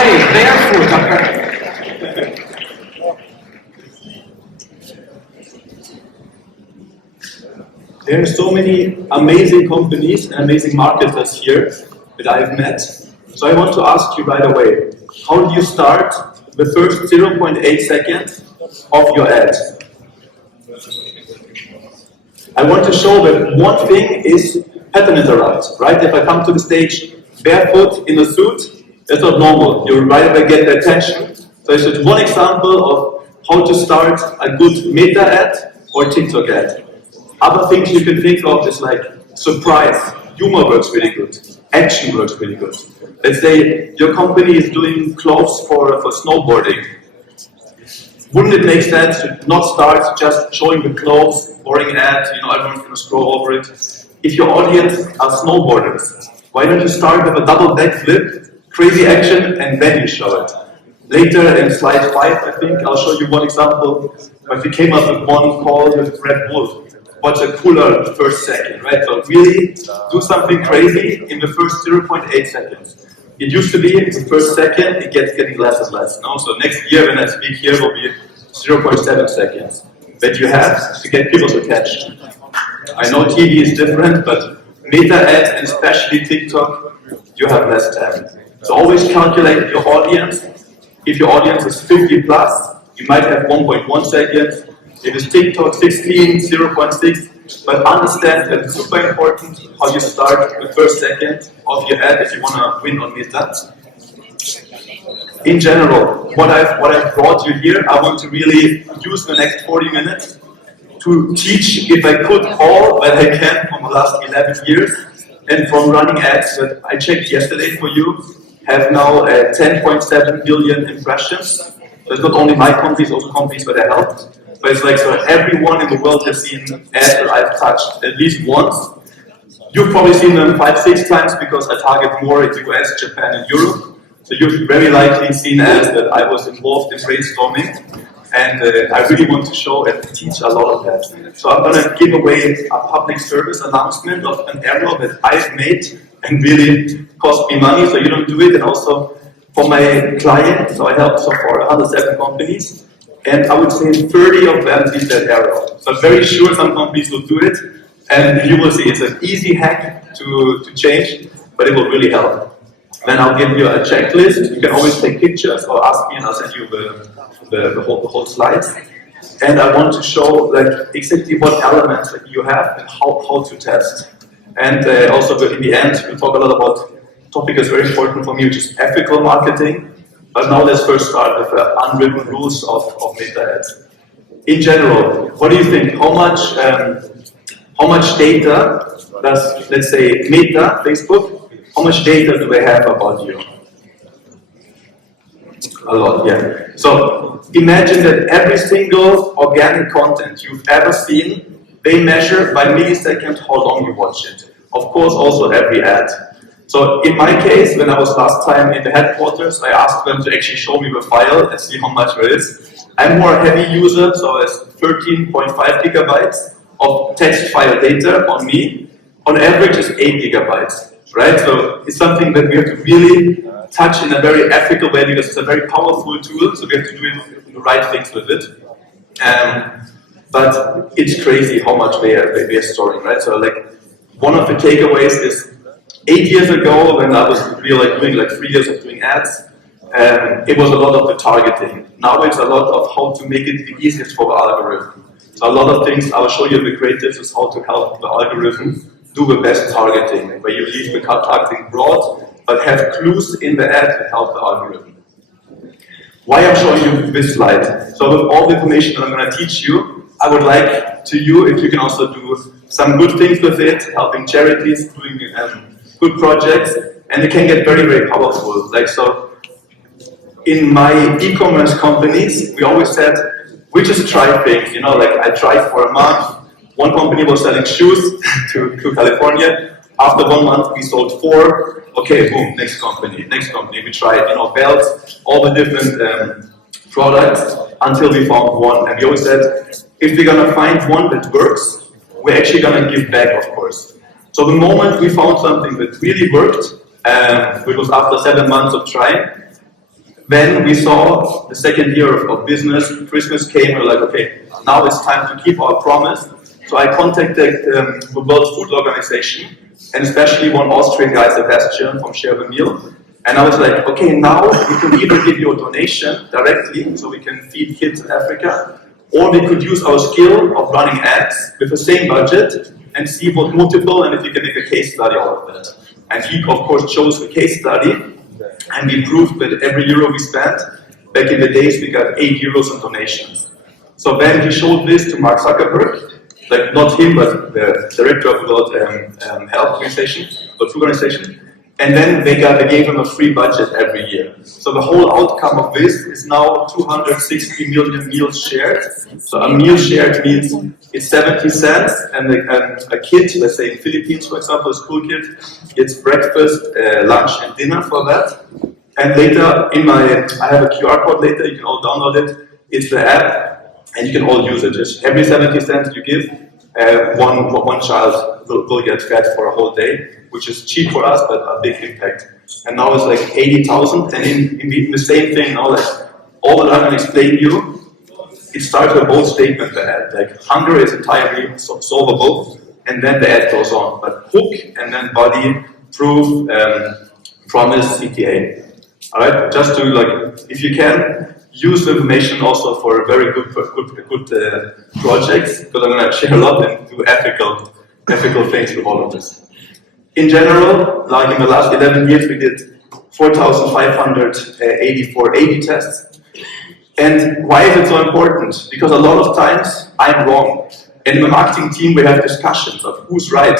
way, barefoot. There are so many amazing companies and amazing marketers here that I've met. So I want to ask you right away, how do you start the first 0.8 seconds of your ad? I want to show that one thing is pattern interrupt, right? If I come to the stage barefoot in a suit, that's not normal. You right away get the attention. So it's just one example of how to start a good meta ad or TikTok ad. Other things you can think of is like surprise, humor works really good, action works really good. Let's say your company is doing clothes for snowboarding. Wouldn't it make sense to not start just showing the clothes, boring ad, everyone's going to scroll over it. If your audience are snowboarders, why don't you start with a double backflip, crazy action, and then you show it. Later in slide 5, I think, I'll show you one example, but we came up with one called with Red Bull. What's a cooler first second, right? So really do something crazy in the first 0.8 seconds. It used to be the first second, it gets getting less and less. No? So next year when I speak here will be 0.7 seconds that you have to get people to catch. I know TV is different, but meta ads and especially TikTok, you have less time. So always calculate your audience. If your audience is 50 plus, you might have 1.1 seconds. If it's TikTok 16, 0.6, but understand that it's super important how you start the first second of your ad if you want to win on meta. In general, what I've brought you here, I want to really use the next 40 minutes to teach, if I could, all that I can from the last 11 years, and from running ads that I checked yesterday for you, have now 10.7 billion impressions. So it's not only my companies, also companies that I helped. But it's like, so everyone in the world has seen ads that I've touched at least once. You've probably seen them 5-6 times because I target more in the US, Japan, and Europe. So you've very likely seen ads that I was involved in brainstorming. And I really want to show and teach a lot of that. So I'm going to give away a public service announcement of an error that I've made and really cost me money, so you don't do it. And also for my clients, so I help so far 107 companies. And I would say 30 of them did that error. So I'm very sure some companies will do it. And you will see it's an easy hack to change, but it will really help. Then I'll give you a checklist. You can always take pictures or ask me and I'll send you the whole slides. And I want to show like exactly what elements that you have and how to test. And also in the end, we'll talk a lot about a topic that's very important for me, which is ethical marketing. But now let's first start with the unwritten rules of meta ads. In general, what do you think? How much data does, let's say, Meta, Facebook, how much data do they have about you? A lot, yeah. So imagine that every single organic content you've ever seen, they measure by millisecond how long you watch it. Of course, also every ad. So in my case, when I was last time in the headquarters, I asked them to actually show me the file and see how much there is. I'm more a heavy user, so it's 13.5 gigabytes of text file data on me. On average, it's 8 gigabytes, right? So it's something that we have to really touch in a very ethical way because it's a very powerful tool, so we have to do the right things with it. But it's crazy how much they are storing, right? So like one of the takeaways is 8 years ago, when I was really doing like 3 years of doing ads, it was a lot of the targeting. Now it's a lot of how to make it the easiest for the algorithm. So a lot of things I'll show you in the creatives is how to help the algorithm do the best targeting, where you leave the targeting broad, but have clues in the ad to help the algorithm. Why I'm showing you this slide? So with all the information that I'm going to teach you, I would like to you, if you can also do some good things with it, helping charities, doing good projects, and it can get very, very powerful. Like so, in my e-commerce companies, we always said, we just try things, like I tried for a month. One company was selling shoes to California. After 1 month, we sold 4. Okay, boom, next company. We tried, belts, all the different products until we found one. And we always said, if we're gonna find one that works, we're actually gonna give back, of course. So the moment we found something that really worked, which was after 7 months of trying, When we saw the second year of business, Christmas came, we were like, okay, now it's time to keep our promise. So I contacted the World Food Organization, and especially one Austrian guy, Sebastian from Share the Meal. And I was like, okay, now we can either give you a donation directly, so we can feed kids in Africa, or we could use our skill of running ads with the same budget and see what multiple, and if you can make a case study out of that. And he, of course, chose the case study, and we proved that every euro we spent, back in the days, we got 8 euros in donations. So then he showed this to Mark Zuckerberg, like not him, but the director of the World Health Organization, World Food Organization, and then they gave him a free budget every year. So the whole outcome of this is now 260 million meals shared. So a meal shared means it's 70 cents, and a kid, let's say in Philippines, for example, a school kid, gets breakfast, lunch, and dinner for that. And later, I have a QR code later, you can all download it. It's the app, and you can all use it. Just every 70 cents you give, one child will get fed for a whole day, which is cheap for us, but a big impact. And now it's like 80,000, and in the same thing, now like all that I'm going to explain to you, it starts with a bold statement, the ad. Like hunger is entirely solvable, and then the ad goes on. But hook, and then body, proof, promise, CTA. Alright, just to like, if you can, use the information also for very good projects, because I'm going to share a lot and do ethical things with all of this. In general, like in the last 11 years, we did 4,584 A/B tests. And why is it so important? Because a lot of times I'm wrong. And in the marketing team, we have discussions of who's right.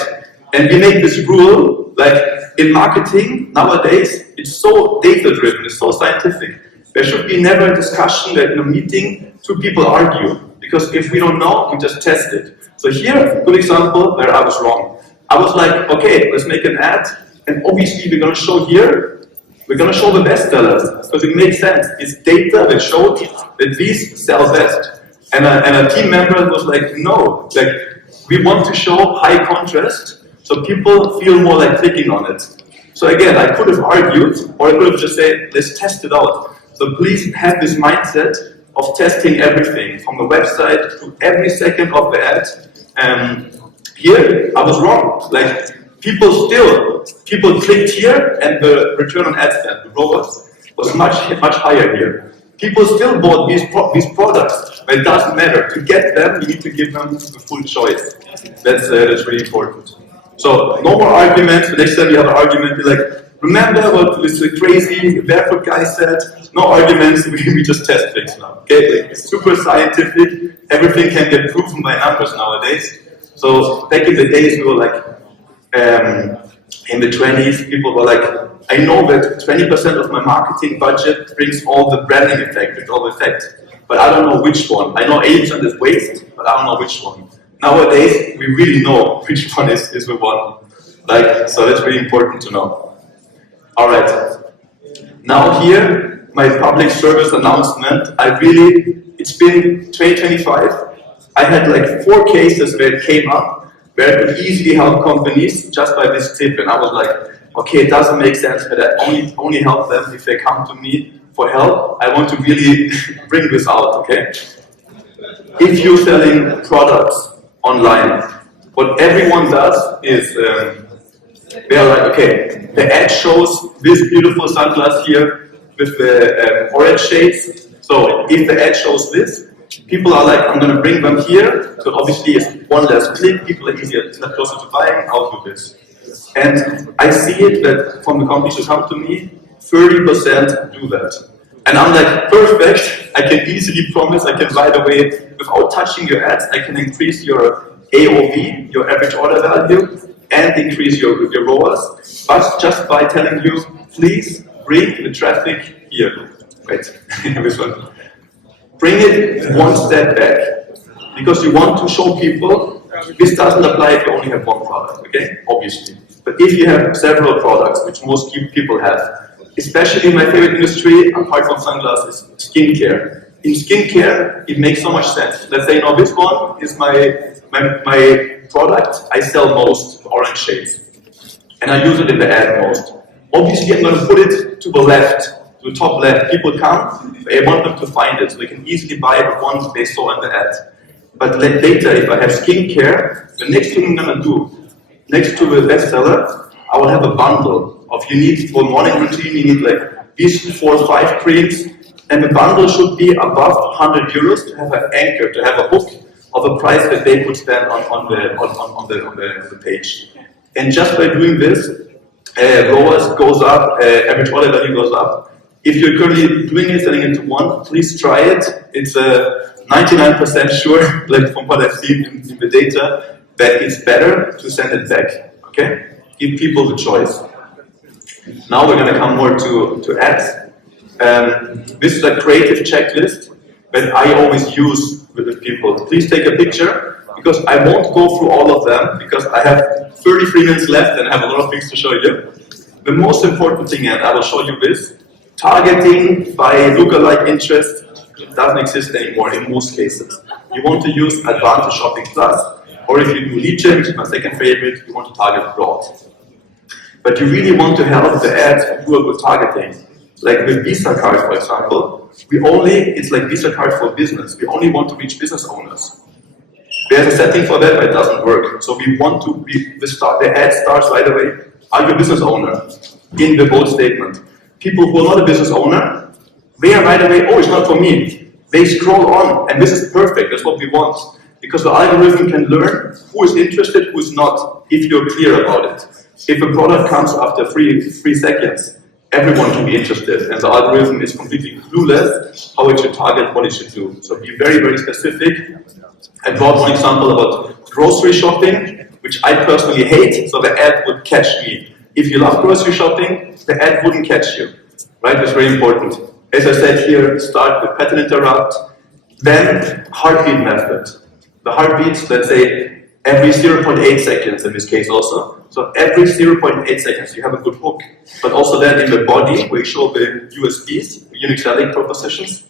And we make this rule, like in marketing nowadays, it's so data-driven, it's so scientific. There should be never a discussion that in a meeting, two people argue. Because if we don't know, we just test it. So here, good example where I was wrong. I was like, okay, let's make an ad, and obviously we're going to show here, we're going to show the best sellers, because it makes sense. It's data that showed that these sell best. And a team member was like, no, like we want to show high contrast, so people feel more like clicking on it. So again, I could have argued, or I could have just said, let's test it out. So please have this mindset of testing everything, from the website to every second of the ad. Here, I was wrong. Like, people clicked here, and the return on ad spend, the ROAS, was much higher here. People still bought these products, but it doesn't matter. To get them, you need to give them the full choice. That's really important. So, no more arguments. The next time you have an argument, be like, remember what this crazy barefoot guy said? No arguments, we just test things now. Okay? Like, it's super scientific. Everything can get proven by numbers nowadays. So back in the days, we were like, in the 20s, people were like, I know that 20% of my marketing budget brings all the branding effect, all the effect, but I don't know which one. I know 80% is waste, but I don't know which one. Nowadays, we really know which one is the one. Like, so that's really important to know. All right. Now here, my public service announcement. It's been 2025. I had like 4 cases where it came up, where I could easily help companies just by this tip, and I was like, okay, it doesn't make sense that I only help them if they come to me for help. I want to really bring this out, okay? If you're selling products online, what everyone does is, they're like, okay, the ad shows this beautiful sunglass here with the orange shades, so if the ad shows this, people are like, I'm going to bring them here, so obviously it's one less click, people are easier, closer to buying, I'll do this. And I see it that from the companies who come to me, 30% do that. And I'm like, perfect, I can easily promise, I can right away, without touching your ads, I can increase your AOV, your average order value, and increase your ROAS, but just by telling you, please bring the traffic here. Wait, this one. Bring it one step back, because you want to show people, this doesn't apply if you only have one product, okay? Obviously. But if you have several products, which most people have, especially my favorite industry, apart from sunglasses, skincare. In skincare, it makes so much sense. Let's say, this one is my product I sell most, orange shades. And I use it in the ad most. Obviously, I'm going to put it to the left. to the top left. People come, I want them to find it, so they can easily buy the one they saw in the ad. But later, if I have skincare, the next thing I'm gonna do, next to the bestseller, I will have a bundle of you need for morning routine, you need like these 4 or 5 creams, and the bundle should be above 100 euros to have an anchor, to have a hook of a price that they could spend on the page. And just by doing this, ROAS goes up, average order value goes up. If you're currently doing it, selling it to one, please try it. It's 99% sure, like from what I've seen in the data, that it's better to send it back. Okay? Give people the choice. Now we're going to come more to ads. This is a creative checklist that I always use with the people. Please take a picture, because I won't go through all of them, because I have 33 minutes left and I have a lot of things to show you. The most important thing, and I will show you this, targeting by lookalike interest doesn't exist anymore in most cases. You want to use Advanced Shopping Plus, or if you do lead gen, which is my second favorite, you want to target broad. But you really want to help the ads do a good targeting. Like with Visa cards, for example, it's like Visa cards for business. We only want to reach business owners. There's a setting for that, but it doesn't work. So we want to, the ad starts right away, are you a business owner? In the bold statement. People who are not a business owner, they are right away, oh, it's not for me. They scroll on, and this is perfect, that's what we want. Because the algorithm can learn who is interested, who is not, if you're clear about it. If a product comes after 3 seconds, everyone can be interested, and the algorithm is completely clueless how it should target what it should do. So be very, very specific. I brought one example about grocery shopping, which I personally hate, so the ad would catch me. If you love grocery shopping, the ad wouldn't catch you, right? That's very important. As I said here, start with pattern interrupt, then heartbeat method. The heartbeat, let's say, every 0.8 seconds in this case also. So every 0.8 seconds you have a good hook, but also then in the body where you show the USPs, the unique selling propositions,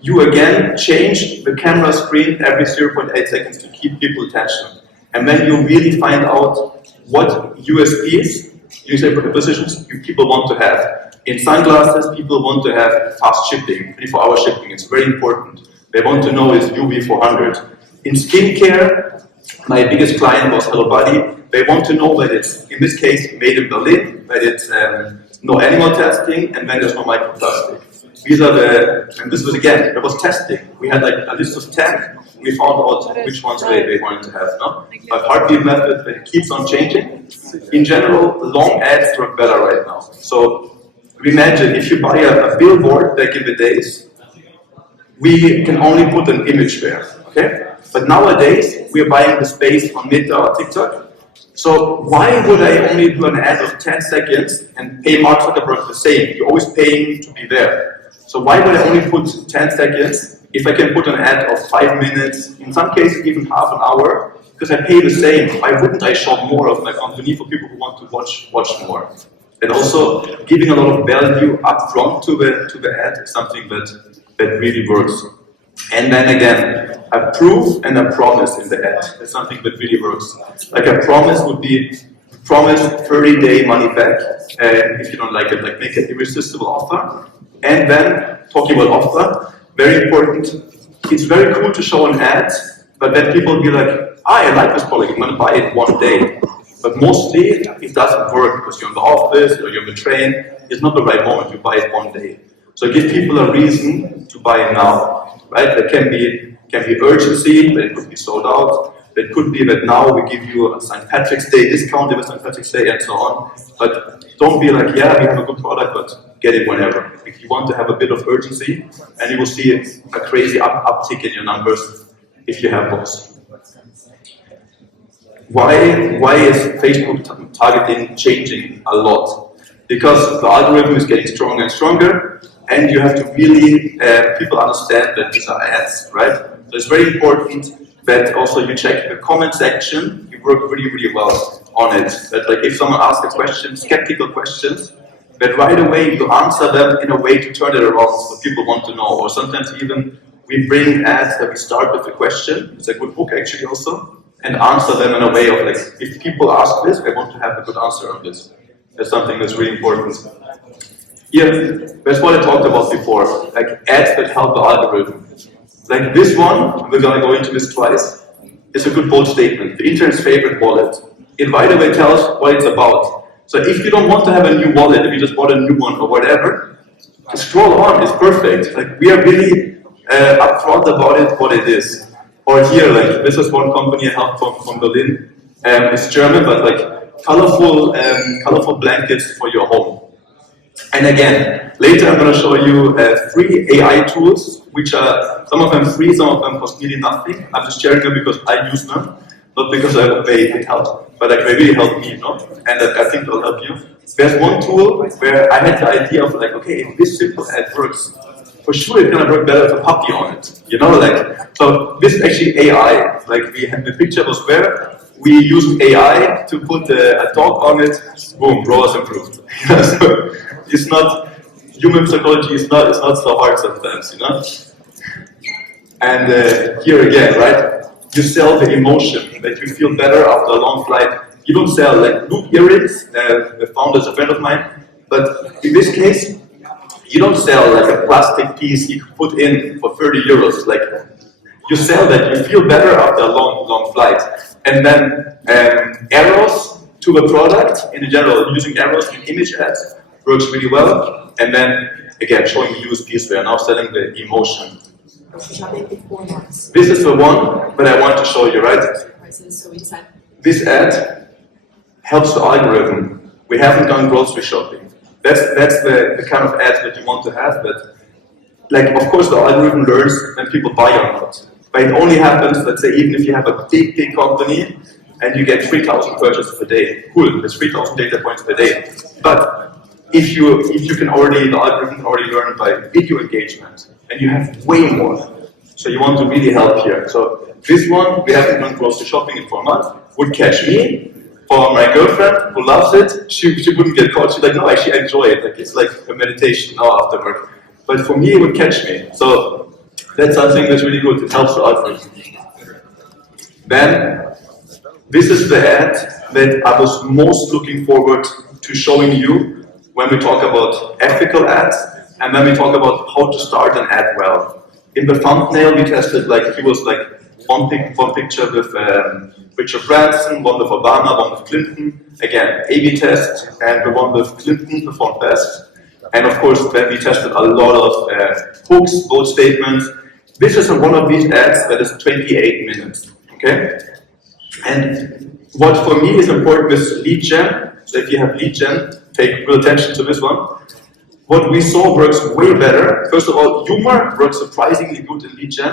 you again change the camera screen every 0.8 seconds to keep people's attention. And then you really find out what USPs, unique selling propositions, people want to have. In sunglasses, people want to have fast shipping, 24-hour shipping. It's very important. They want to know is UV 400. In skincare, my biggest client was Hellobody. They want to know that it's, in this case, made in Berlin, that it's no animal testing, and then there's no microplastic. These are and this was again, there was testing. We had like a list of 10, we found out which ones they wanted to have. No? But heartbeat method, it keeps on changing. In general, long ads work better right now. So imagine if you buy a billboard back in the days, we can only put an image there, okay? But nowadays, we are buying the space on Meta or TikTok. So why would I only do an ad of 10 seconds and pay Mark Zuckerberg the same? You're always paying to be there. So why would I only put 10 seconds if I can put an ad of 5 minutes, in some cases even half an hour, because I pay the same. Why wouldn't I show more of my company for people who want to watch more? And also giving a lot of value up front to the ad is something that really works. And then again, a proof and a promise in the ad. That's something that really works. Like a promise would be, promise 30-day money back if you don't like it, like make an irresistible offer. And then, talking about offer, very important, it's very cool to show an ad, but then people will be like, I like this product, I'm going to buy it one day. But mostly, it doesn't work because you're in the office or you're on the train. It's not the right moment, you buy it one day. So give people a reason to buy it now, right? There can be urgency, but it could be sold out. It could be that now we give you a St. Patrick's Day discount, every St. Patrick's Day, and so on. But don't be like, yeah, we have a good product, but get it whenever. If you want to have a bit of urgency, and you will see a crazy uptick in your numbers if you have those. Why is Facebook targeting changing a lot? Because the algorithm is getting stronger and stronger, and you have to really, people understand that these are ads, right? So it's very important that also you check the comment section, you work really, really well on it. That like if someone asks a question, skeptical questions, that right away you answer them in a way to turn it around so people want to know. Or sometimes even we bring ads that we start with a question, it's a good book actually also, and answer them in a way of like, if people ask this, I want to have a good answer on this. That's something that's really important. Here, that's what I talked about before, like ads that help the algorithm. Like this one, we're gonna go into this twice, is a good bold statement. The internet's favorite wallet. It right away tells what it's about. So if you don't want to have a new wallet, if you just bought a new one or whatever, scroll on, it's perfect. Like we are really upfront about it, what it is. Or here, like this is one company I helped from Berlin. It's German, but like colorful blankets for your home. And again, later I'm going to show you 3 AI tools, which are some of them free, some of them cost really nothing. I'm just sharing them because I use them, not because it helps, but like they really help me, you know? And I think they'll help you. There's one tool where I had the idea of like, okay, if this simple ad works, for sure it's going to work better with a puppy on it, you know? Like, so this is actually AI. Like the picture was where we used AI to put a dog on it. Boom, ROAS improved. So it's not human psychology. It's not so hard sometimes, you know. And here again, right? You sell the emotion that you feel better after a long flight. You don't sell like loop earrings. The founder is a friend of mine, but in this case, you don't sell like a plastic piece you can put in for 30 euros. Like you sell that you feel better after a long flight. And then arrows to the product in general, using arrows in image ads works really well. And then again, showing the USPs, we are now selling the emotion. This is the one that I want to show you, right? This ad helps the algorithm. We haven't done grocery shopping. That's the kind of ads that you want to have, but like of course the algorithm learns when people buy or not. But it only happens, let's say, even if you have a big company and you get 3,000 purchases per day. Cool, that's 3,000 data points per day. But if you can already, the algorithm can already learn by video engagement, and you have way more. So you want to really help here. So this one, we haven't done grocery shopping in 4 months, would catch me. For my girlfriend who loves it, she wouldn't get caught. She's like, no, I actually enjoy it. Like it's like a meditation now after work. But for me, it would catch me. So that's something that's really good. It helps the algorithm. Then, this is the ad that I was most looking forward to showing you when we talk about ethical ads and when we talk about how to start an ad well. In the thumbnail, we tested like, he was like one picture with Richard Branson, one with Obama, one with Clinton. Again, A/B test, and the one with Clinton performed best. And of course, then we tested a lot of hooks, bold statements. This is one of these ads that is 28 minutes, okay? And what for me is important is lead gen. So if you have lead gen, take real attention to this one. What we saw works way better. First of all, humor works surprisingly good in lead gen.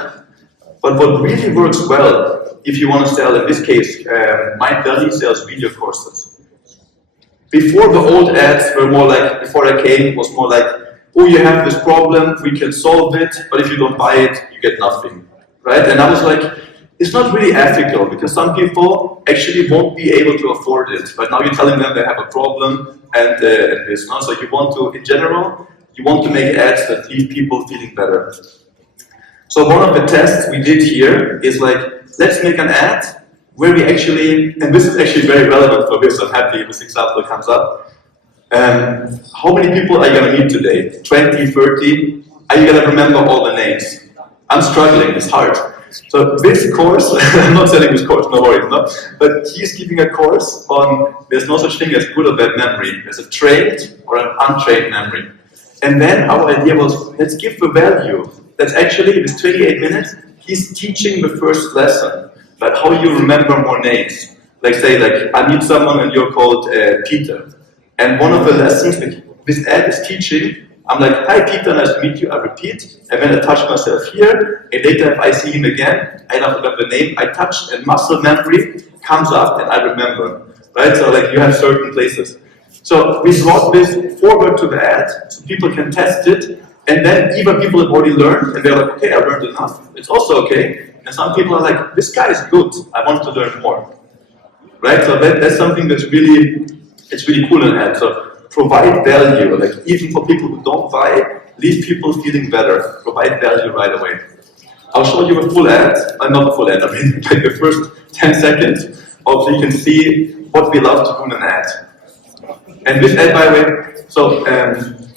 But what really works well, if you want to sell, in this case, Mind Valley sells video courses. Before the old ads were more like, before I came, it was more like, oh, you have this problem, we can solve it, but if you don't buy it, you get nothing, right? And I was like, it's not really ethical, because some people actually won't be able to afford it, but now you're telling them they have a problem, and this, no? So you want to, in general, you want to make ads that leave people feeling better. So one of the tests we did here is like, let's make an ad where we actually, and this is actually very relevant for this, I'm happy this example comes up. How many people are you going to meet today? 20, 30? Are you going to remember all the names? I'm struggling, it's hard. So this course, I'm not selling this course, no worries, no? But he's giving a course on, there's no such thing as good or bad memory. There's a trained or an untrained memory. And then our idea was, let's give the value. That's actually, in 28 minutes, he's teaching the first lesson. Like how you remember more names. Like say, like I meet someone and you're called Peter. And one of the lessons that this ad is teaching, I'm like, hi Peter, nice to meet you, I repeat. And then I touch myself here, and later if I see him again, I don't remember the name, I touch and muscle memory comes up and I remember. Right? So like you have certain places. So we brought this forward to the ad, so people can test it, and then even people have already learned, and they're like, okay, I learned enough. It's also okay. And some people are like, this guy is good, I want to learn more. Right? So that's something that's really, it's really cool in ad. So provide value, like even for people who don't buy, leave people feeling better. Provide value right away. I'll show you a full ad, not a full ad, I mean like the first 10 seconds, so you can see what we love to do in an ad. And this ad, by the way, so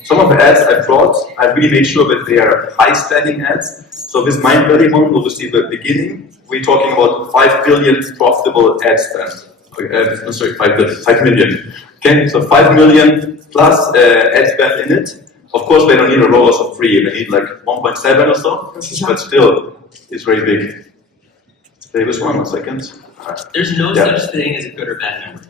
Some of the ads I brought, I really made sure that they are high-standing ads. So this Mindbelly one, obviously the beginning, we're talking about 5 billion profitable ad spend. Sorry, 5 million. Okay, so 5 million plus ad spend in it. Of course, they don't need a ROAS of 3, they need like 1.7 or so, but still, it's very big. Stay this one second. There's no such thing as a good or bad memory.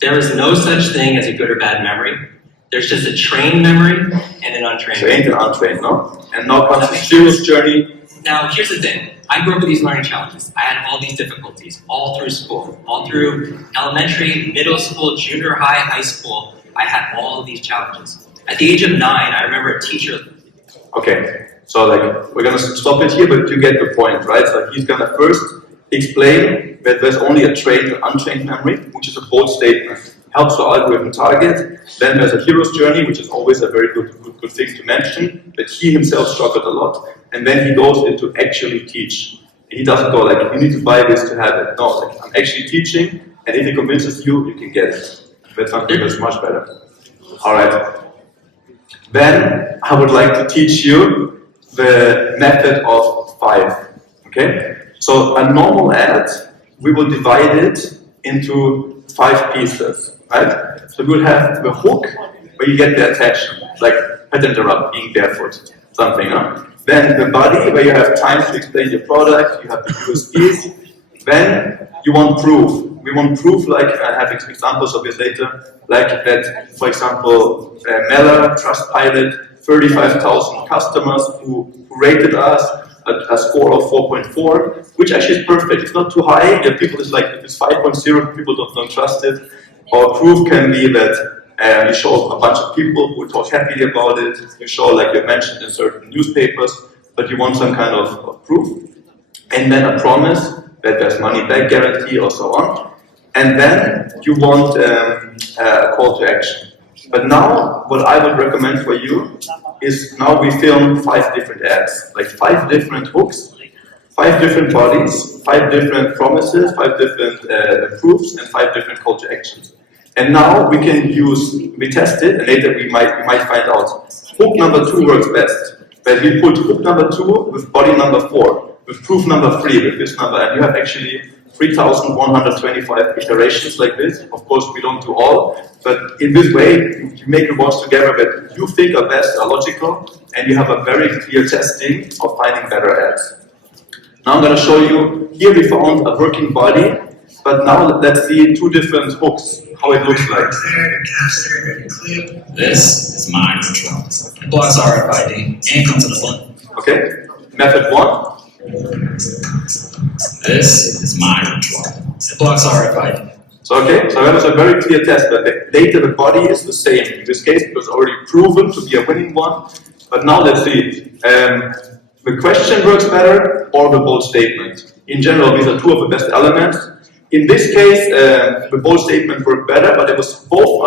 There is no such thing as a good or bad memory. There's just a trained memory and an untrained memory. Trained and untrained, no? And now comes the serious journey. Now, here's the thing. I grew up with these learning challenges. I had all these difficulties all through school, all through elementary, middle school, junior high, high school. I had all of these challenges. At the age of 9, I remember a teacher. Okay, so like we're gonna stop it here, but you get the point, right? So he's gonna first explain that there's only a trained and untrained memory, which is a bold statement. Helps the algorithm target. Then there's a hero's journey, which is always a very good thing to mention, that he himself struggled a lot. And then he goes into actually teach. And he doesn't go like, you need to buy this to have it. No, like, I'm actually teaching, and if he convinces you, you can get it. That's something that's much better. Alright. Then I would like to teach you the method of 5. Okay? So a normal ad, we will divide it into 5 pieces. Right? So we will have the hook where you get the attention, like pet interrupt, being barefoot, something. Huh? Then the body where you have time to explain your product, you have the USPs. Then you want proof. We want proof, like I have examples of this later, like that, for example, Meller, Trustpilot, 35,000 customers who rated us a score of 4.4, which actually is perfect. It's not too high. Yeah, people is like, if it's 5.0, people don't trust it. Or proof can be that you show a bunch of people who talk happily about it. You show, like you mentioned in certain newspapers, but you want some kind of proof. And then a promise that there's money back guarantee or so on. And then you want a call to action. But now, what I would recommend for you is now we film 5 different ads, like 5 different hooks, 5 different bodies, 5 different promises, 5 different proofs, and 5 different call to actions. And now we test it, and later we might find out hook number 2 works best. But we put hook number 2 with body number 4, with proof number 3, with this number, and you have actually 3,125 iterations like this. Of course, we don't do all, but in this way, you make rewards together that you think are best, are logical, and you have a very clear testing of finding better ads. Now I'm going to show you, here we found a working body, but now let's see 2 different hooks, how it looks like. This is mind control. It blocks RFID and comes to the front. Okay, method 1. This is mind control. It blocks RFID. So that was a very clear test, but the data, the body is the same. In this case, it was already proven to be a winning one. But now let's see. The question works better or the bold statement. In general, these are 2 of the best elements. In this case, the bold statement worked better, but it was both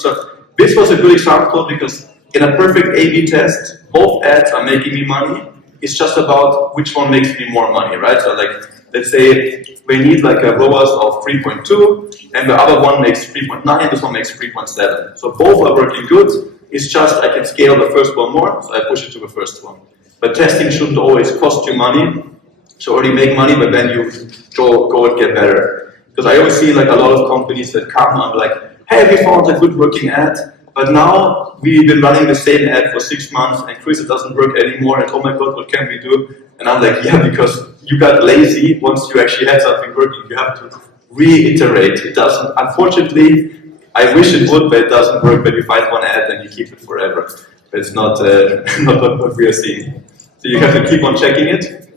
so this was a good example because in a perfect A/B test, both ads are making me money. It's just about which one makes me more money, right? So like, let's say we need like a ROAS of 3.2 and the other one makes 3.9, this one makes 3.7. So both are working good. It's just I can scale the first one more, so I push it to the first one. But testing shouldn't always cost you money. So already make money, but then you go and get better. Because I always see like a lot of companies that come and like, hey, we found a good working ad, but now we've been running the same ad for 6 months and Chris, it doesn't work anymore, and oh my god, what can we do? And I'm like, yeah, because you got lazy once you actually had something working. You have to reiterate. It doesn't, unfortunately, I wish it would, but it doesn't work when you find one ad and you keep it forever. It's not what we are seeing. So you have to keep on checking it.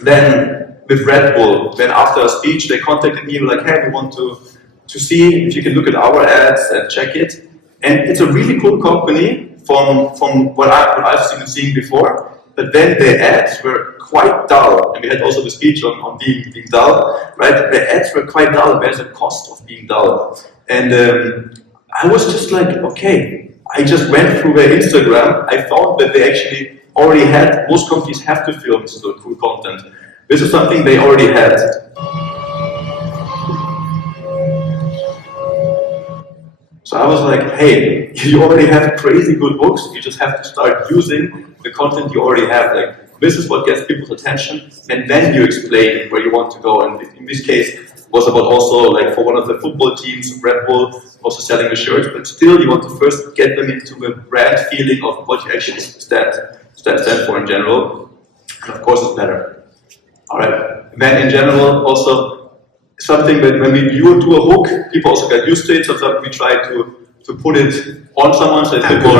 Then with Red Bull, then after a speech, they contacted me like, hey, we want to see if you can look at our ads and check it. And it's a really cool company from what I've been seeing before. But then the ads were quite dull, and we had also the speech on being dull, right? The ads were quite dull. There's a cost of being dull, and I was just like, okay. I just went through their Instagram. I found that they actually already had. Most companies have to film so cool content. This is something they already had. So I was like, hey, you already have crazy good books, you just have to start using the content you already have. Like, this is what gets people's attention, and then you explain where you want to go. And in this case, it was about also, like, for one of the football teams, Red Bull, also selling the shirts, but still you want to first get them into a brand feeling of what you actually stand for in general. And of course it's better. Alright. Then in general, also something that when we do a hook, people also get used to it, so that we try to put it on someone so they put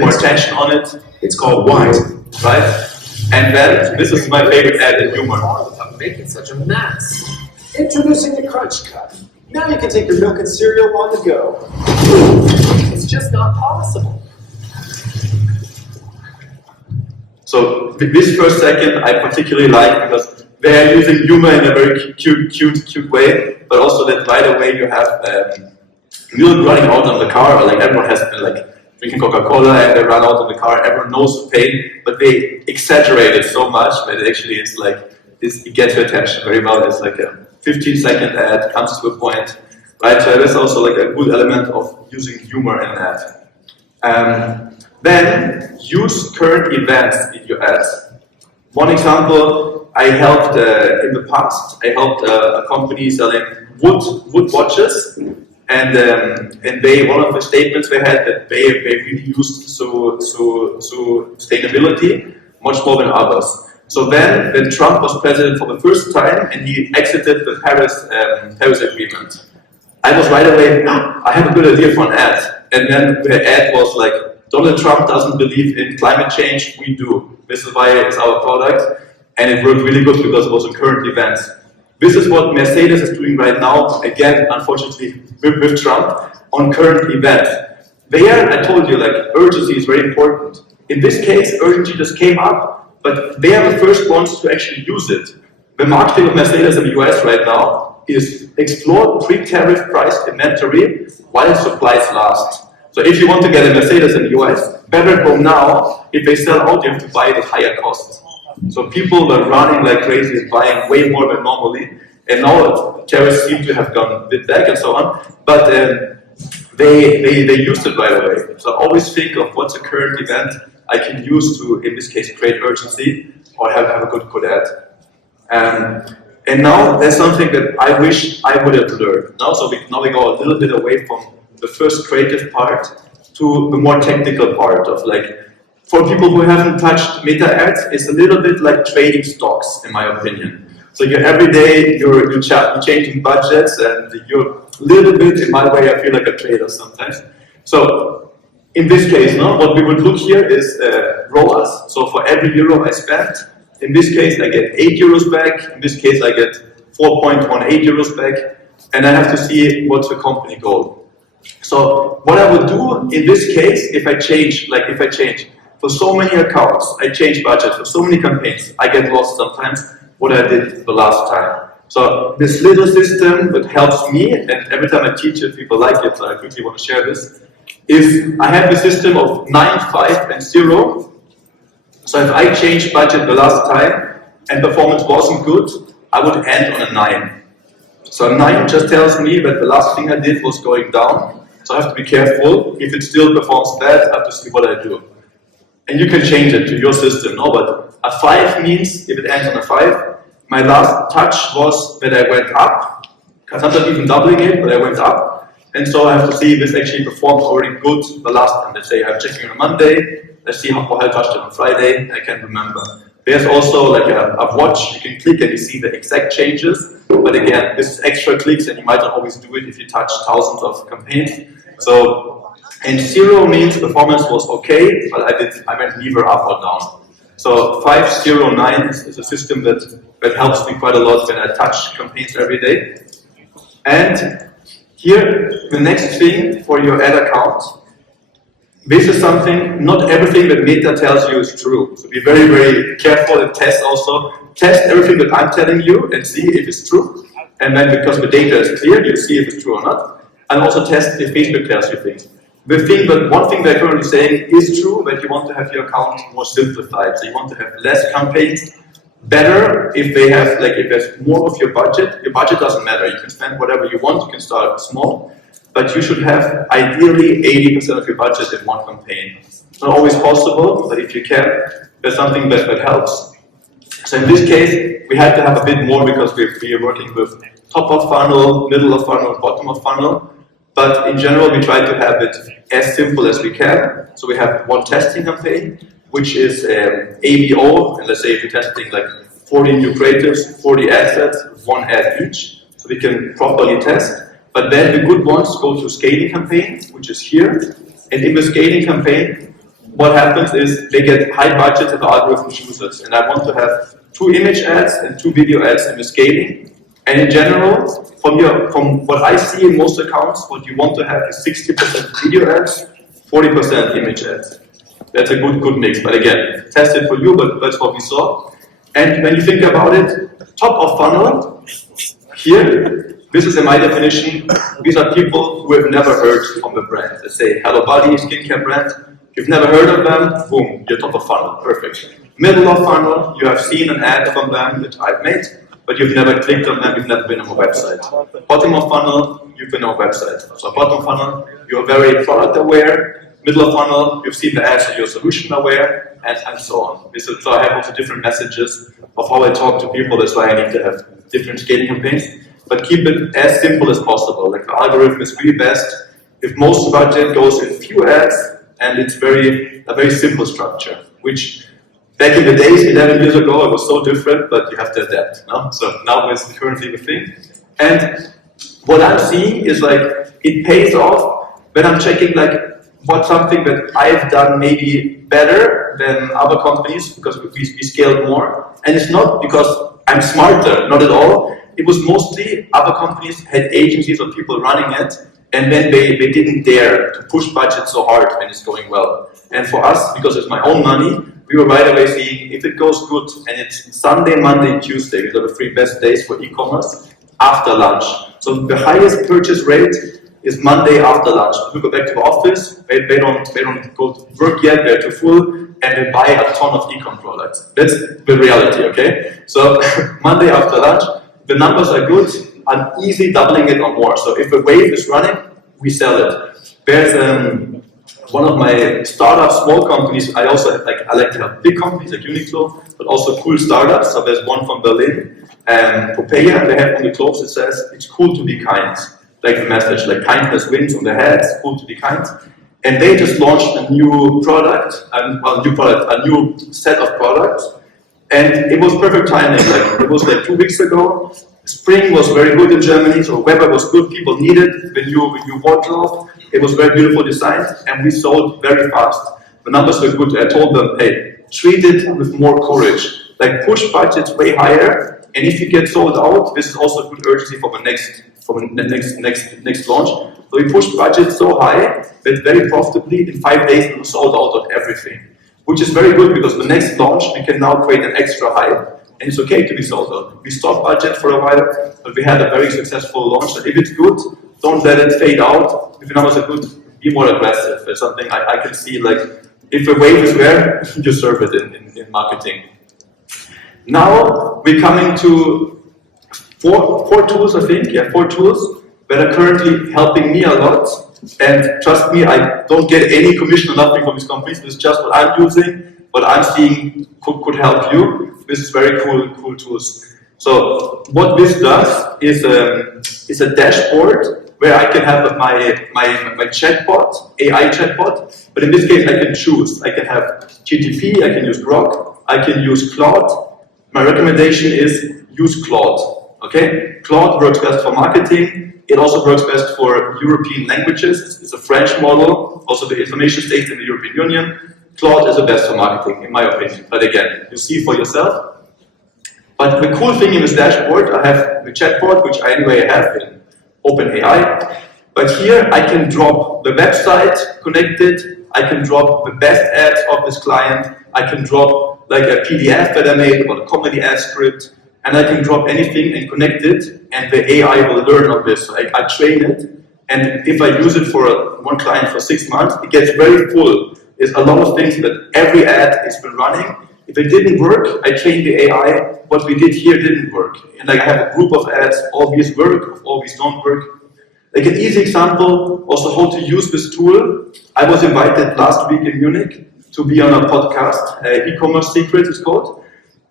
more attention on it. It's called white. Right? And then, this is my favorite ad in humor. Without making such a mess. Introducing the Crunch Cup. Now you can take your milk and cereal on the go. It's just not possible. So this first second I particularly like because they are using humor in a very cute way, but also that right away you have milk running out on the car, or like everyone has been like drinking Coca-Cola and they run out on the car, everyone knows the pain, but they exaggerate it so much that it actually is like, it gets your attention very well. It's like a 15-second ad, comes to a point, right? So that's also like a good element of using humor in that. Then use current events in your ads. One example, I helped in the past, I helped a company selling wood watches, and they, one of the statements they had that they really used sustainability much more than others. So then, when Trump was president for the first time and he exited the Paris Agreement, I was right away, I have a good idea for an ad. And then the ad was like, Donald Trump doesn't believe in climate change, we do. This is why it's our product. And it worked really good because it was a current event. This is what Mercedes is doing right now, again, unfortunately, with Trump, on current events. There, I told you, like, urgency is very important. In this case, urgency just came up, but they are the first ones to actually use it. The marketing of Mercedes in the US right now is explore pre-tariff priced inventory while supplies last. So if you want to get a Mercedes in the US, better go now. If they sell out, you have to buy it at higher cost. So people were running like crazy and buying way more than normally. And now tariffs seem to have gone a bit back and so on. But they used it right away. So always think of what's a current event I can use to, in this case, create urgency or have a good ad. And now there's something that I wish I would have learned. Now we go a little bit away from the first creative part to the more technical part of like, for people who haven't touched meta ads, it's a little bit like trading stocks, in my opinion. So every day you're changing budgets, and you're a little bit, in my way, I feel like a trader sometimes. So in this case, what we would look here is ROAS. So for every euro I spent, in this case I get 8 euros back. In this case I get 4.18 euros back, and I have to see what's the company goal. So what I would do in this case, if I change for so many accounts, I change budget for so many campaigns, I get lost sometimes what I did the last time. So this little system that helps me, and every time I teach it, people like it, so I quickly want to share this, is I have a system of 9, 5, and 0. So if I changed budget the last time and performance wasn't good, I would end on a 9. So a 9 just tells me that the last thing I did was going down, so I have to be careful. If it still performs bad, I have to see what I do. And you can change it to your system, but a 5 means, if it ends on a 5, my last touch was that I went up, sometimes even doubling it, but I went up, and so I have to see if this actually performed already good the last time. Let's say I'm checking on a Monday, let's see how I touched it on Friday, I can remember. There's also like a watch, you can click and you see the exact changes, but again, this is extra clicks and you might not always do it if you touch thousands of campaigns. And 0 means performance was okay, but I went neither up or down. So 509 is a system that helps me quite a lot when I touch campaigns every day. And here, the next thing for your ad account. This is something, not everything that Meta tells you is true. So be very, very careful and test also. Test everything that I'm telling you and see if it's true. And then because the data is clear, you see if it's true or not. And also test if Facebook tells you things. One thing they're currently saying is true, that you want to have your account more simplified. So you want to have less campaigns. Better if they have, if there's more of your budget. Your budget doesn't matter. You can spend whatever you want. You can start small. but you should have ideally 80% of your budget in one campaign. It's not always possible, but if you can, there's something that helps. So in this case, we had to have a bit more because we are working with top of funnel, middle of funnel, bottom of funnel. But in general, we try to have it as simple as we can. So we have one testing campaign, which is ABO, and let's say if you're testing like 40 new creatives, 40 ad sets, one ad each, so we can properly test. But then the good ones go to scaling campaign, which is here. And in the scaling campaign, what happens is they get high budgets and the algorithm chooses. And I want to have 2 image ads and 2 video ads in the scaling. And in general, from what I see in most accounts, what you want to have is 60% video ads, 40% image ads. That's a good mix. But again, test it for you, but that's what we saw. And when you think about it, top of funnel, here, this is in my definition, these are people who have never heard of the brand. Let's say Hellobody, skincare brand. You've never heard of them, boom, you're top of funnel, perfect. Middle of funnel, you have seen an ad from them that I've made, but you've never clicked on them, you've never been on a website. Bottom of funnel, you've been on a website. So bottom funnel, you're very product aware. Middle of funnel, you've seen the ads and you're solution aware, and so on. So I have also different messages of how I talk to people, that's why I need to have different scaling campaigns. But keep it as simple as possible. Like the algorithm is really best if most budget goes in few ads, and it's a very simple structure, which back in the days, 11 years ago, it was so different, but you have to adapt. No? So now it's currently the thing. And what I'm seeing is like, it pays off when I'm checking like what's something that I've done maybe better than other companies because we scaled more. And it's not because I'm smarter, not at all. It was mostly other companies had agencies or people running it, and then they didn't dare to push budget so hard when it's going well. And for us, because it's my own money, we were right away seeing if it goes good, and it's Sunday, Monday, Tuesday, these are the 3 best days for e-commerce, after lunch. So the highest purchase rate is Monday after lunch. People go back to the office, they don't go to work yet, they're too full, and they buy a ton of e-com products. That's the reality, okay? So Monday after lunch, the numbers are good, I'm easily doubling it or more. So if a wave is running, we sell it. There's one of my startup small companies. I like to have big companies like Uniqlo, but also cool startups. So there's one from Berlin, Popeye. They have on the clothes it says it's cool to be kind, like the message, like kindness wins on their heads. Cool to be kind. And they just launched a new product, a new set of products, and it was perfect timing. Like it was like 2 weeks ago. Spring was very good in Germany, so weather was good, people needed the new wardrobe. It was very beautiful designed, and we sold very fast. The numbers were good. I told them, hey, treat it with more courage. Like push budgets way higher, and if you get sold out, this is also good urgency for the next launch. So we pushed budget so high that very profitably in 5 days we were sold out of everything, which is very good because the next launch we can now create an extra high. And it's okay to be sold out. We stopped budget for a while, but we had a very successful launch. And if it's good, don't let it fade out. If the numbers are good, be more aggressive. It's something I can see, like, if a wave is there, you serve it in marketing. Now, we're coming to four tools, I think. Yeah, 4 tools that are currently helping me a lot. And trust me, I don't get any commission or nothing from these companies. This is just what I'm using, what I'm seeing could help you. This is very cool tools. So what this does is a dashboard where I can have my chatbot, AI chatbot, but in this case I can choose. I can have GTP, I can use Grok, I can use Claude. My recommendation is use Claude. Okay, Claude works best for marketing. It also works best for European languages. It's a French model. Also, the information stays in the European Union. Claude is the best for marketing, in my opinion. But again, you see for yourself. But the cool thing in this dashboard, I have the chatbot, which I anyway have in OpenAI. But here I can drop the website connected. I can drop the best ads of this client. I can drop like a PDF that I made about a comedy ad script. And I can drop anything and connect it. And the AI will learn on this. So I train it. And if I use it for one client for 6 months, it gets very full. There's a lot of things that every ad has been running. If it didn't work, I trained the AI. What we did here didn't work. And like I have a group of ads, all these work, all these don't work. Like an easy example, also how to use this tool. I was invited last week in Munich to be on a podcast, e-commerce secret is called.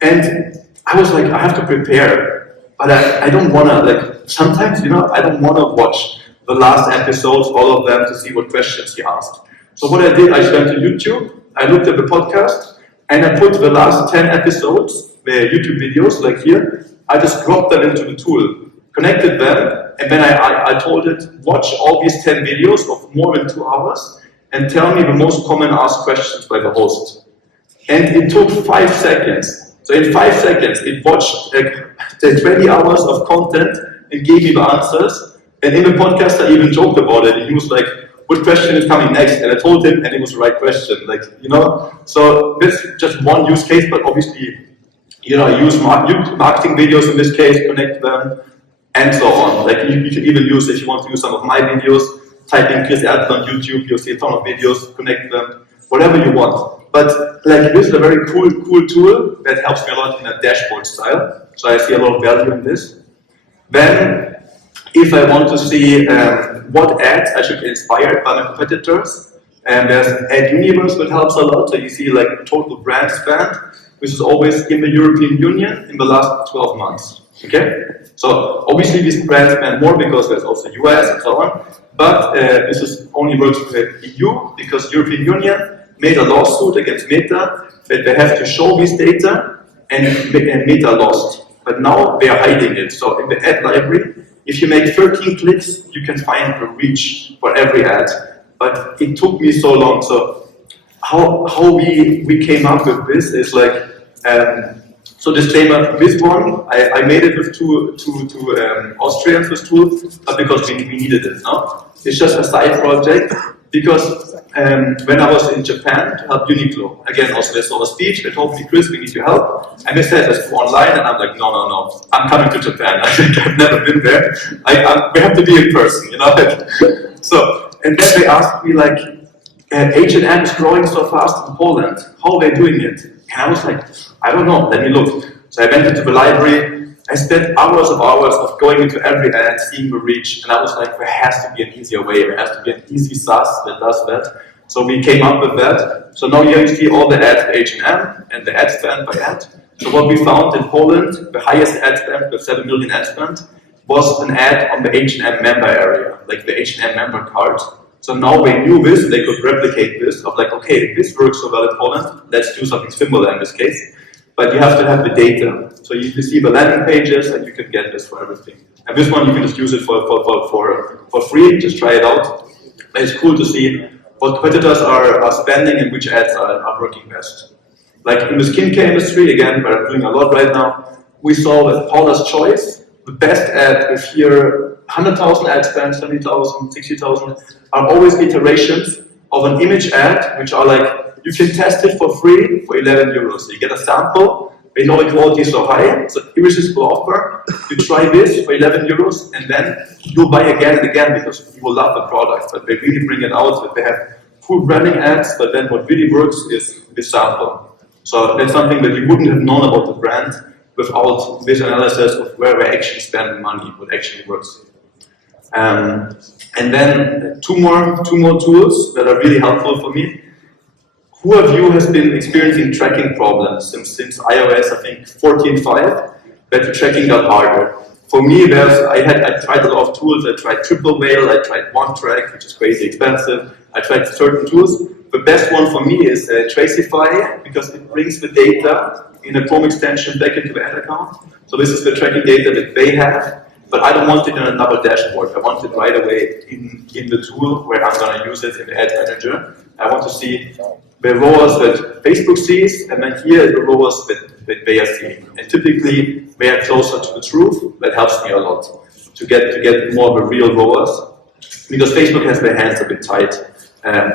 And I was like, I have to prepare, but I don't wanna, like, sometimes, I don't wanna watch the last episodes, all of them, to see what questions he asked. So what I did, I went to YouTube, I looked at the podcast, and I put the last 10 episodes, the YouTube videos, like here, I just dropped them into the tool, connected them, and then I told it, watch all these 10 videos of more than 2 hours, and tell me the most common asked questions by the host. And it took 5 seconds. So in 5 seconds, it watched like the 20 hours of content and gave me the answers. And in the podcast, I even joked about it. He was like, what question is coming next? And I told him, and it was the right question. Like, So this is just one use case, but obviously, I use marketing videos in this case, connect them, and so on. Like you can even use, if you want to use some of my videos, type in Chris Erthel on YouTube, you'll see a ton of videos, connect them, whatever you want. But like this is a very cool tool that helps me a lot in a dashboard style. So I see a lot of value in this. Then, if I want to see what ads I should be inspired by my competitors, there's Ad Universe that helps a lot. So you see like total brand spend, which is always in the European Union in the last 12 months. Okay? So obviously these brands spend more because there's also US and so on. But this is only works for the EU because European Union made a lawsuit against Meta that they have to show this data, and Meta lost. But now they are hiding it. So in the ad library, if you make 13 clicks, you can find a reach for every ad. But it took me so long. So how we came up with this is like, so disclaimer, this one, I made it with two Austrians, this tool, but because we needed it, no? It's just a side project, because when I was in Japan to help Uniqlo, again, also they saw a speech, they told me, Chris, we need your help, and they said, let's go online, and I'm like, no, I'm coming to Japan, I think I've never been there, we have to be in person, So, and then they asked me, like, H&M is growing so fast in Poland, how are they doing it? And I was like, I don't know, let me look. So I went into the library, I spent hours of going into every ad, seeing the reach, and I was like, there has to be an easier way, there has to be an easy SaaS that does that. So we came up with that. So now here you see all the ads for H&M and the ad spend by ad. So what we found in Poland, the highest ad spend, with 7 million ad spend, was an ad on the H&M member area, like the H&M member card. So now they knew this, they could replicate this, of like, okay, this works so well in Poland, let's do something similar in this case. But you have to have the data. So you see the landing pages and you can get this for everything. And this one you can just use it for free, just try it out. It's cool to see what competitors are spending and which ads are working best. Like in the skincare industry, again, where I'm doing a lot right now, we saw with Paula's Choice, the best ad is here, 100,000 ad spend, 70,000, 60,000, are always iterations of an image ad, which are like, you can test it for free for 11 euros. So you get a sample, they know the quality is so high, it's an irresistible offer. You try this for 11 euros, and then you'll buy again and again because you will love the product. But they really bring it out, that they have full branding ads, but then what really works is this sample. So that's something that you wouldn't have known about the brand without this analysis of where they actually spend money, what actually works. And then two more tools that are really helpful for me. Who of you has been experiencing tracking problems since iOS, I think 14.5, that the tracking got harder? For me, I tried a lot of tools. I tried Triple Whale, I tried OneTrack, which is crazy expensive. I tried certain tools. The best one for me is Tracify, because it brings the data in a Chrome extension back into the ad account. So this is the tracking data that they have. But I don't want it in another dashboard. I want it right away in the tool where I'm going to use it in the ad manager. I want to see the ROAS that Facebook sees, and then here the ROAS that they are seeing. And typically, they are closer to the truth. That helps me a lot to get more of a real ROAS, because Facebook has their hands a bit tight,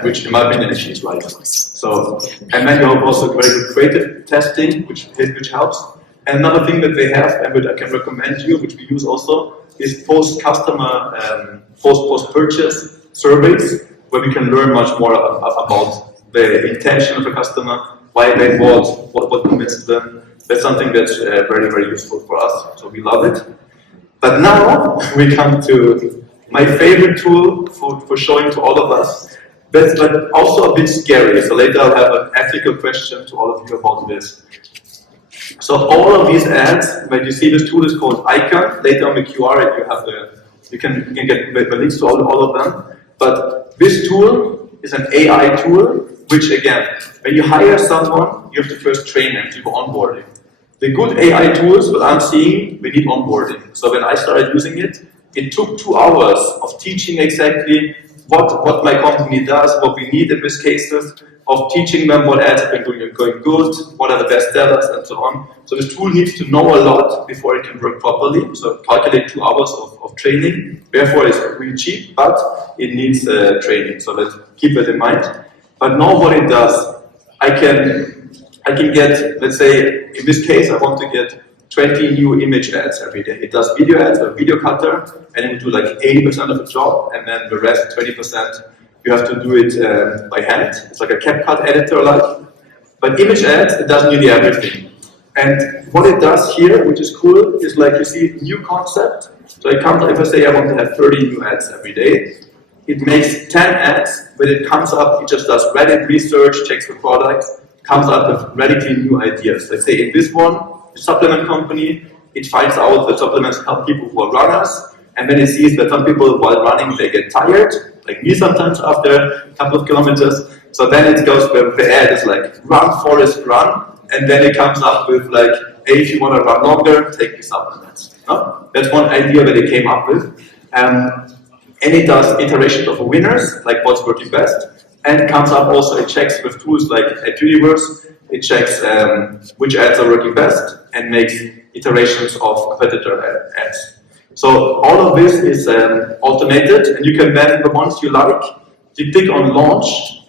which in my opinion is right. So, and then you have also very good creative testing, which helps. And another thing that they have, and which I can recommend you, which we use also, is post-customer, post-purchase surveys, where we can learn much more about the intention of the customer, why they bought, what convinced them. That's something that's very, very useful for us, so we love it. But now we come to my favorite tool for showing to all of us, but also a bit scary. So later I'll have an ethical question to all of you about this. So all of these ads, when you see this tool is called Icon, later on the QR you can get the links to all of them. But this tool is an AI tool, which again, when you hire someone, you have to first train them to go onboarding. The good AI tools, what I'm seeing, we need onboarding. So when I started using it, it took 2 hours of teaching exactly what my company does, what we need in these cases, of teaching them what ads have been going good, what are the best sellers, and so on. So this tool needs to know a lot before it can work properly. So calculate 2 hours of training. Therefore, it's really cheap, but it needs training. So let's keep that in mind. But now what it does, I can get, let's say, in this case, I want to get 20 new image ads every day. It does video ads, a video cutter, and it will do like 80% of the job, and then the rest, 20%, you have to do it by hand. It's like a CapCut editor like. But image ads, it does nearly everything. And what it does here, which is cool, is like you see new concept. So it comes, if I say I want to have 30 new ads every day, it makes 10 ads, but it comes up, it just does Reddit research, checks the products, comes up with radically new ideas. Let's say in this one, supplement company, it finds out that supplements help people who are runners, and then it sees that some people while running they get tired, like me sometimes after a couple of kilometers. So then it goes where the ad is like run, Forest, run, and then it comes up with like, hey, if you want to run longer, take these supplements. No? That's one idea that it came up with. And it does iterations of winners, like what's working best, and comes up also, it checks with tools like Universe. It checks which ads are working best and makes iterations of competitor ads. So all of this is automated, and you can then, the ones you like, you click on launch,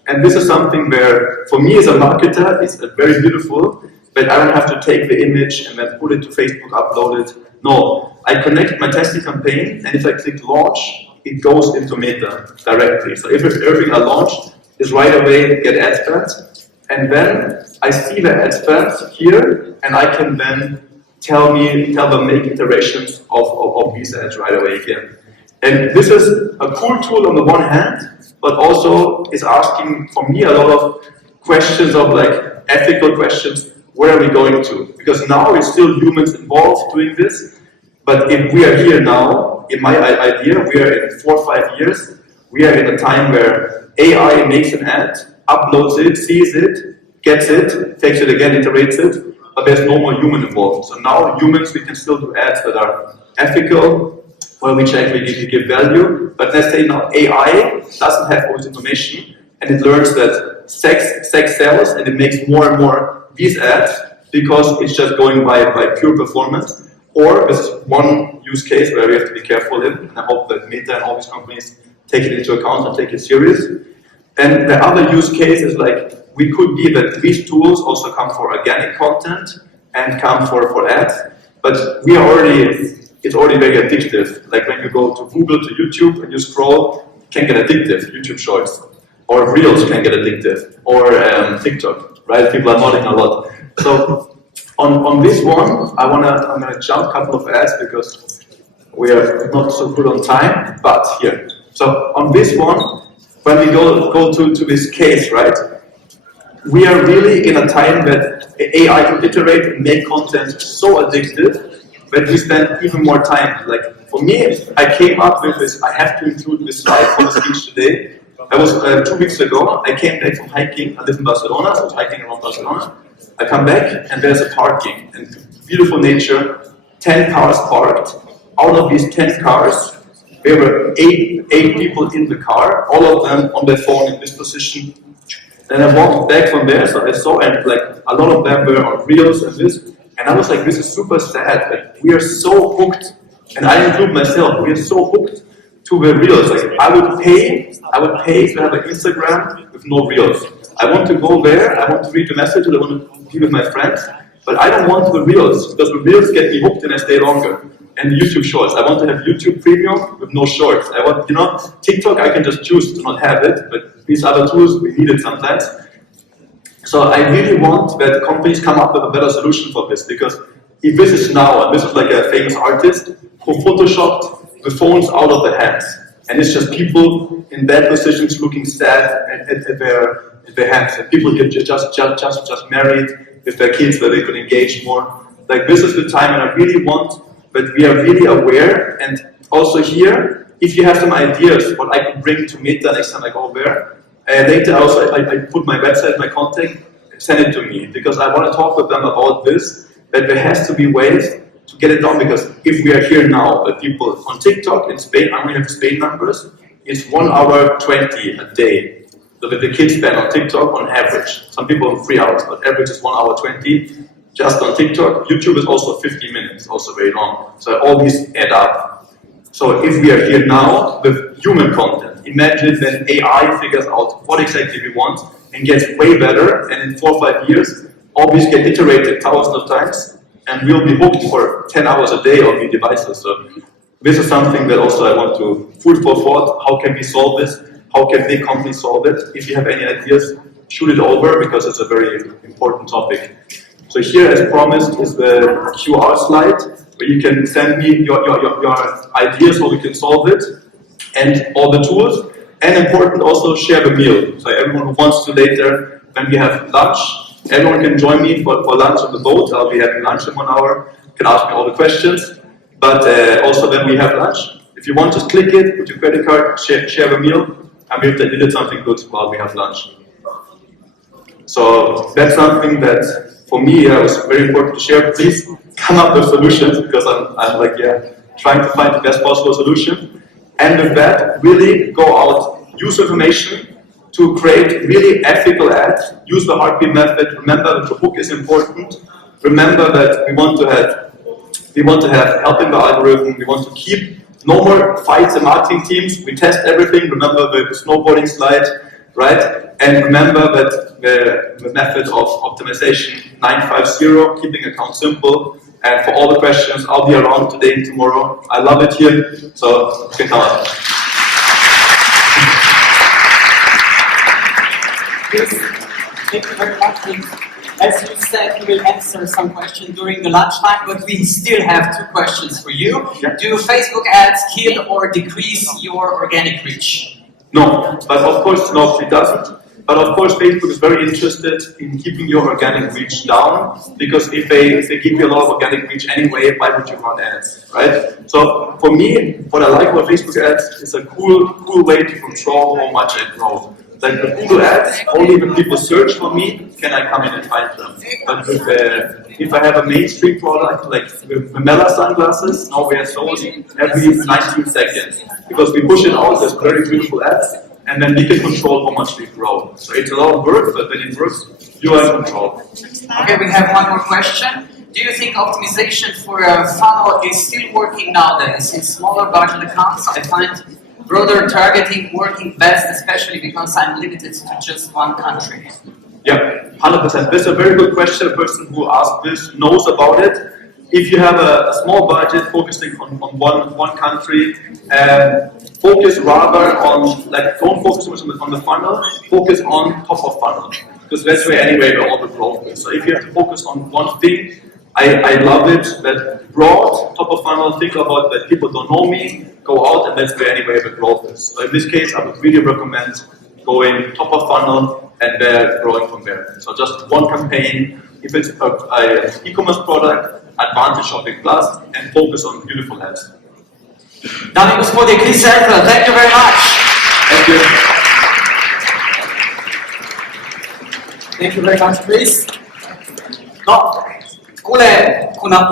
and this is something where, for me as a marketer, it's very beautiful, but I don't have to take the image and then put it to Facebook, upload it. No, I connect my testing campaign, and if I click launch, it goes into Meta directly. So if everything I launched is right away get ad spend, and then I see the ad spend here, and I can then tell them make iterations of these ads right away again. And this is a cool tool on the one hand, but also is asking for me a lot of questions of like ethical questions. Where are we going to? Because now it's still humans involved doing this, but if we are here now, in my idea, we are in 4 or 5 years, we are in a time where AI makes an ad, uploads it, sees it, gets it, takes it again, iterates it, but there's no more human involved. So now humans, we can still do ads that are ethical, where we check we give value, but let's say now AI doesn't have all this information, and it learns that sex sells, and it makes more and more these ads, because it's just going by pure performance. Or this is one use case where we have to be careful in, and I hope that Meta and all these companies take it into account and take it serious. And the other use case is like, we could be that these tools also come for organic content and come for ads, but it's already very addictive. Like when you go to Google, to YouTube, and you scroll, it can get addictive, YouTube Shorts. Or Reels can get addictive, or TikTok, right? People are nodding a lot. So on this one, I'm gonna jump a couple of ads because we are not so good on time, but here. So on this one, when we go to this case, right? We are really in a time that AI can iterate and make content so addictive that we spend even more time. Like for me, I came up with this, I have to include this slide for the speech today. That was 2 weeks ago. I came back from hiking. I live in Barcelona, so I was hiking around Barcelona. I come back and there's a parking and beautiful nature, 10 cars parked. Out of these 10 cars, there were eight people in the car, all of them on their phone in this position. Then I walked back from there, so I saw, and like a lot of them were on Reels and this, and I was like, this is super sad. Like we are so hooked, and I include myself. We are so hooked to the Reels. Like I would pay to have an Instagram with no Reels. I want to go there. I want to read the messages. I want to be with my friends, but I don't want the Reels because the Reels get me hooked and I stay longer. And YouTube Shorts. I want to have YouTube Premium with no shorts. I want, TikTok I can just choose to not have it, but these other tools, we need it sometimes. So I really want that companies come up with a better solution for this, because if this is now, and this is like a famous artist who photoshopped the phones out of the hands. and it's just people in bad positions looking sad at their hands. And people get just married with their kids where they could engage more. Like this is the time, and I really want that we are really aware. And also here, if you have some ideas what I could bring to Meta next time I go there, later also I put my website, my contact, send it to me, because I want to talk with them about this, that there has to be ways to get it done, because if we are here now, the people on TikTok in Spain, I only have Spain numbers, it's 1 hour 20 a day. So that the kids spend on TikTok on average. Some people 3 hours, but average is 1 hour 20 just on TikTok. YouTube is also 50 minutes, also very long. So all these add up. So if we are here now with human content, imagine that AI figures out what exactly we want and gets way better, and in 4 or 5 years, all these get iterated thousands of times, and we'll be hooked for 10 hours a day on the devices. So this is something that also I want to food for thought. How can we solve this? How can big companies solve it? If you have any ideas, shoot it over, because it's a very important topic. So here, as promised, is the QR slide, where you can send me your ideas how we can solve it, and all the tools. And important, also share the meal. So everyone who wants to later, when we have lunch, everyone can join me for lunch on the boat. I'll be having lunch in 1 hour. You can ask me all the questions. But also when we have lunch, if you want, just click it, put your credit card, share the meal, and we did something good while we have lunch. So that's something that, for me, was very important to share. Please come up with solutions, because I'm like, trying to find the best possible solution. And with that, really go out, use information to create really ethical ads, use the heartbeat method, remember that the hook is important, remember that we want to have help in the algorithm, we want to keep no more fights in marketing teams, we test everything, remember the snowboarding slide, right? And remember that the method of optimization 950, keeping accounts simple. And for all the questions, I'll be around today and tomorrow. I love it here, so you can come up. Yes, thank you very much. And as you said, we will answer some questions during the lunchtime, but we still have 2 questions for you. Yeah. Do Facebook ads kill or decrease your organic reach? No, but of course, no, it doesn't. But of course, Facebook is very interested in keeping your organic reach down, because if they give you a lot of organic reach anyway, why would you run ads, right? So for me, what I like about Facebook ads is a cool way to control how much I grow. Like the Google ads, only when people search for me can I come in and find them. But if I have a mainstream product like the Meller sunglasses, now we are sold every 19 seconds, because we push it out as very beautiful ads, and then we can control how much we grow. So it's a lot of work, but when it works, you are in control. Okay, we have one more question. Do you think optimization for a funnel is still working nowadays? In smaller budget accounts, I find broader targeting working best, especially because I'm limited to just one country. Yeah, 100%. This is a very good question. The person who asked this knows about it. If you have a small budget focusing on one country, focus rather on, like, don't focus so much on the funnel, focus on top of funnel. Because that's where anyway where all the growth is. So if you have to focus on one thing, I love it, that broad top of funnel, think about that people don't know me, go out, and that's where anyway the growth is. So in this case, I would really recommend going top of funnel and growing from there. So just one campaign, if it's an e-commerce product, Advantage Shopping Plus, and focus on beautiful ads. Dame i gospodje, Chris Erthel, thank you very much. Thank you. Thank you very much, Chris. No, takole, ko na